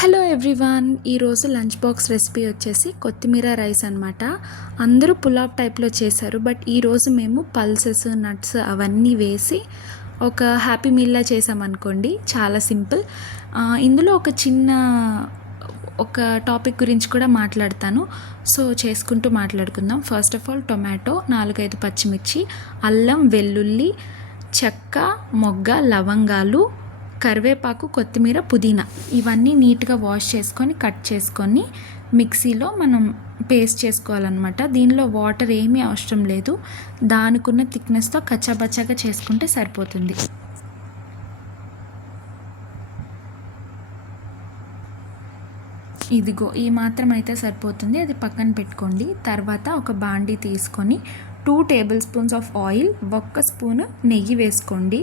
Hello everyone, ఈరోజు lunch box recipe వచ్చేసి కొత్తిమీర రైస్ అనమాట. అందరూ పులావ్ టైప్లో చేశారు, బట్ ఈరోజు మేము పల్సెస్ నట్స్ అవన్నీ వేసి ఒక హ్యాపీ మీల్లా చేసామనుకోండి. చాలా సింపుల్. ఇందులో ఒక టాపిక్ గురించి కూడా మాట్లాడతాను. సో చేసుకుంటూ మాట్లాడుకుందాం. ఫస్ట్ ఆఫ్ ఆల్ టొమాటో, 4-5 పచ్చిమిర్చి, అల్లం, వెల్లుల్లి, చెక్క, మొగ్గ, లవంగాలు, కరివేపాకు, కొత్తిమీర, పుదీనా ఇవన్నీ నీట్గా వాష్ చేసుకొని కట్ చేసుకొని మిక్సీలో మనం పేస్ట్ చేసుకోవాలన్నమాట. దీనిలో వాటర్ ఏమీ అవసరం లేదు. దానికున్న థిక్నెస్తో కచ్చాబచ్చాగా చేసుకుంటే సరిపోతుంది. ఇదిగో ఈ మాత్రం అయితే సరిపోతుంది. అది పక్కన పెట్టుకోండి. తర్వాత ఒక బాండీ తీసుకొని 2 table spoons of oil, 1 spoon నెయ్యి వేసుకోండి.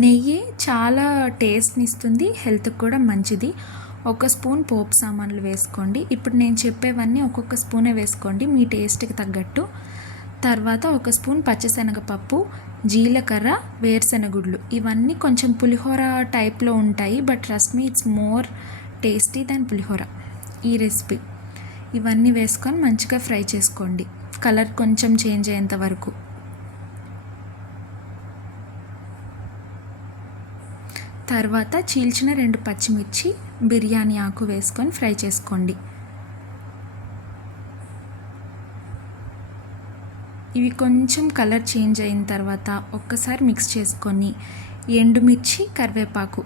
నెయ్యి చాలా టేస్ట్ని ఇస్తుంది, హెల్త్కి కూడా మంచిది. 1 స్పూన్ పోపు సామాన్లు వేసుకోండి. ఇప్పుడు నేను చెప్పేవన్నీ ఒక్కొక్క స్పూనే వేసుకోండి మీ టేస్ట్కి తగ్గట్టు. తర్వాత 1 స్పూన్ పచ్చిశనగపప్పు, జీలకర్ర, వేరుశనగుళ్ళు ఇవన్నీ కొంచెం పులిహోర టైప్లో ఉంటాయి, but trust me it's more tasty than pulihora ఈ రెసిపీ. ఇవన్నీ వేసుకొని మంచిగా ఫ్రై చేసుకోండి, కలర్ కొంచెం చేంజ్ అయ్యేంత వరకు. తర్వాత చీల్చిన 2 పచ్చిమిర్చి, బిర్యానీ ఆకు వేసుకొని ఫ్రై చేసుకోండి. ఇవి కొంచెం కలర్ చేంజ్ అయిన తర్వాత ఒక్కసారి మిక్స్ చేసుకొని ఎండుమిర్చి, కరివేపాకు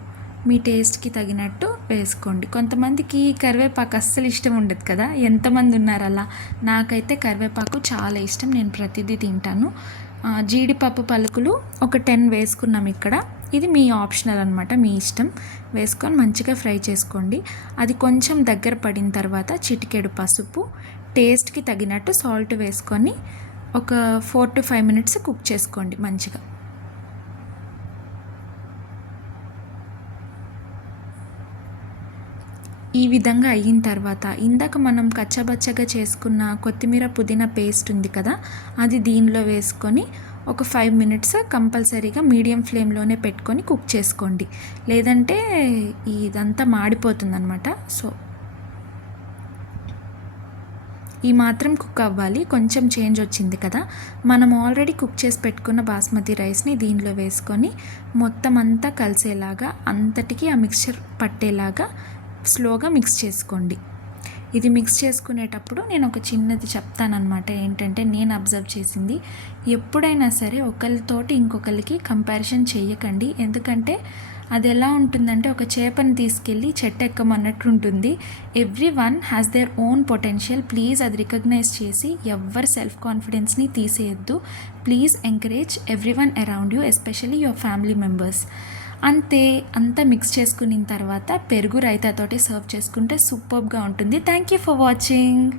మీ టేస్ట్కి తగినట్టు వేసుకోండి. కొంతమందికి కరివేపాకు అస్సలు ఇష్టం ఉండదు కదా, ఎంతమంది ఉన్నారు అలా. నాకైతే కరివేపాకు చాలా ఇష్టం, నేను ప్రతిదీ తింటాను. జీడిపప్పు పలుకులు ఒక 10 వేసుకున్నాం ఇక్కడ. ఇది మీ ఆప్షనల్ అనమాట, మీ ఇష్టం. వేసుకొని మంచిగా ఫ్రై చేసుకోండి. అది కొంచెం దగ్గర పడిన తర్వాత చిటికెడు పసుపు, టేస్ట్కి తగినట్టు సాల్ట్ వేసుకొని ఒక 4 to 5 minutes కుక్ చేసుకోండి మంచిగా. ఈ విధంగా అయిన తర్వాత ఇందాక మనం కచ్చబచ్చగా చేసుకున్న కొత్తిమీర, పుదీనా పేస్ట్ ఉంది కదా, అది దీనిలో వేసుకొని ఒక 5 minutes కంపల్సరీగా మీడియం ఫ్లేమ్లోనే పెట్టుకొని కుక్ చేసుకోండి, లేదంటే ఇదంతా మాడిపోతుంది అనమాట. సో ఈ మాత్రం కుక్ అవ్వాలి. కొంచెం చేంజ్ వచ్చింది కదా, మనం ఆల్రెడీ కుక్ చేసి పెట్టుకున్న బాస్మతి రైస్ని దీనిలో వేసుకొని మొత్తం అంతా కలిసేలాగా, అంతటికీ ఆ మిక్స్చర్ పట్టేలాగా స్లోగా మిక్స్ చేసుకోండి. ఇది మిక్స్ చేసుకునేటప్పుడు నేను ఒక చిన్నది చెప్తానమాట. ఏంటంటే నేను అబ్జర్వ్ చేసింది, ఎప్పుడైనా సరే ఒకరితోటి ఇంకొకరికి కంపారిజన్ చేయకండి. ఎందుకంటే అది ఎలా ఉంటుందంటే ఒక చేపని తీసుకెళ్ళి చెట్టు ఎక్కమన్నట్టు ఉంటుంది. Every one has their own potential. Please అది రికగ్నైజ్ చేసి ఎవరి సెల్ఫ్ కాన్ఫిడెన్స్ని తీసేయద్దు. Please encourage every one around you, especially your family members. అంతే, అంతా మిక్స్ చేసుకున్న తర్వాత పెరుగు రైతాతోటి సర్వ్ చేసుకుంటే సూపర్గా ఉంటుంది. Thank you for watching.